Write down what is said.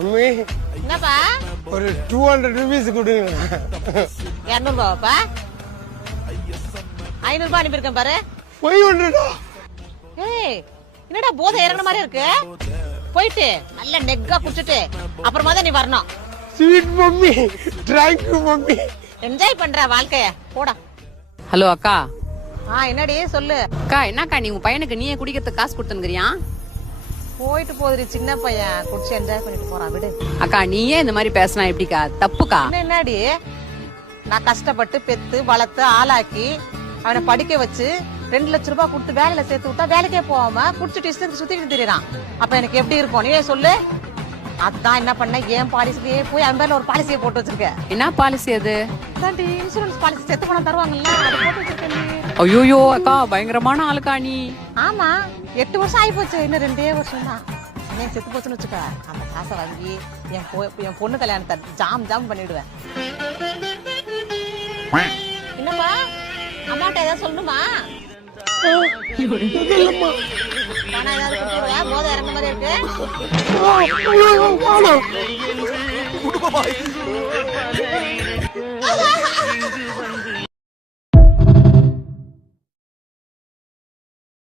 அம்மி என்னப்பா ஒரு 200 rupees கொடுங்க. 200 ரூபாப்பா 500 ரூபாய் அனுப்பியிருக்கேன் பாரு. 500 ஏய் என்னடா போதை இறங்குன மாதிரி இருக்கு. போயிட்டு நல்ல நெக்கா குடிச்சிட்டு அப்புறமா தான் நீ வரணும். Sweet mummy, thank you mummy. Enjoy பண்ற வாழ்க்கைய போடா. ஹலோ அக்கா. என்னடி சொல்லு. அக்கா என்னக்கா நீ உன் பையனுக்கு நீயே குடிக்கிறதுக்கு காசு கொடுத்துங்கிறியா? போயிட்டு போதுரி சின்ன பையன் குடிச்சு என்ஜாய் பண்ணிட்டு போறான் விடு. அக்கா நீயே இந்த மாதிரி பேசினா எப்படிக்கா? தப்புக்கா. என்னடி நான் கஷ்டப்பட்டு பெத்து வளர்த்து ஆளாக்கி அவனை படிக்க வச்சு 2 லட்சம் ரூபாய் கொடுத்து வேலையில சேர்த்து விட்டா வேலைக்கே போகாம குடிச்சிட்டு இஷ்டத்துக்கு சுத்திக்கிட்டு திரியறான். அப்ப எனக்கு எப்படி இருக்கும் நீயே சொல்லு. அதான் என்ன பண்ண என் பாலிசியே போய் அவன் பேர்ல ஒரு பாலிசியை போட்டு வச்சிருக்கேன். என்ன பாலிசி அது? இன்சூரன்ஸ் பாலிசி செத்து பணம் தருவாங்கல்ல அது போட்டு வச்சிருக்கேன். ஐயோ அக்கா பயங்கரமான ஆளுக்கா நீ. ஆமா 8 வருஷம் ஆகி போச்சு, இன்னும் 2 வருஷம் தான். என் செத்து போச்சுன்னு வச்சுக்க அந்த காசை வாங்கி என் பொண்ணு கல்யாணத்தை ஜாம் பண்ணிடுவேன். என்னப்பா அம்மாட்ட ஏதாவது சொல்லணுமா? பணம் ஏதாவது கொடுத்துருவா? போதை இறங்க மாதிரி இருக்கு.